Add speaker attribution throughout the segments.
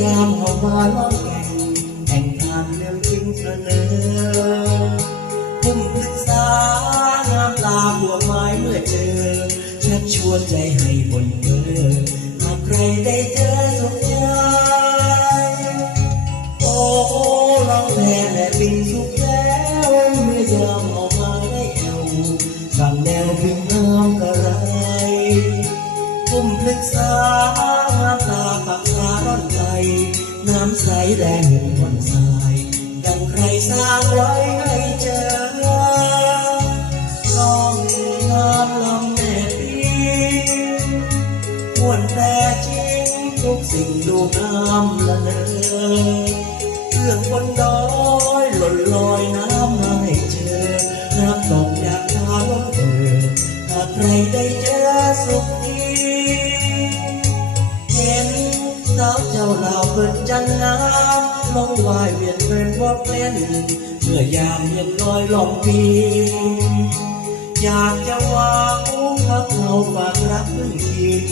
Speaker 1: ยามหอมตาล้องแข่งแข่งขันเรื่องจริงเสนอพุ่มศึกษางามตาบัวไม้เมื่อเจอชักชวนใจให้บนเบอหากใครได้เจอสุขใจโอ้ร้องแพ้แม่ปิงสุขแล้วเมื่อยาม แดงเหมือนวันทรายดังใครสร้างไว้ให้เจอลองงามลำแม่ปิงม่วนแต่จริงทุกสิ่งดูงามละเนอเรื่องบนดอยหล่นลอยน้ำ สาวเจ้าลาวเปิดจันงามลองวายเวียนเป็นว่าเป็นเมื่อยามเย็นลอยลองปีอยากจะวางพักเขาฝากรักพึ่งพิง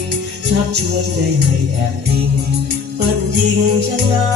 Speaker 1: ชักชวนใจให้แอบยิงเปิ้นยิงชะ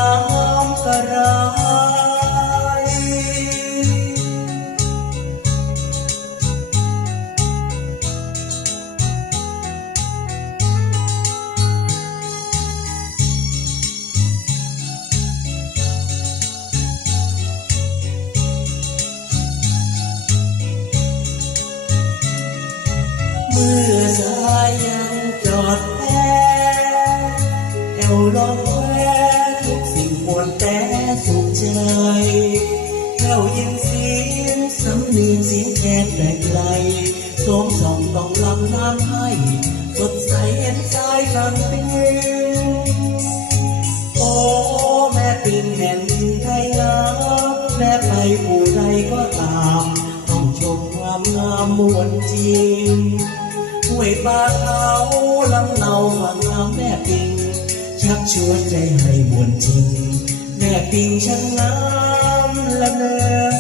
Speaker 1: งสำเนียงเสียงแคนแต่ไกลสมส่องต้องลำน้ำให้สดใสเห็นสายฟังเป็นโอ้แม่ปิงแห่งดินไทยงามแม่ไปผู้ใดก็ตาม ต้องชมความงามมวลจริงห้วยปลาเขาลำเนาฝั่งน้ำแม่ปิง ชักชวนใจให้มวนจริง แม่ปิงช่างงามละเนอ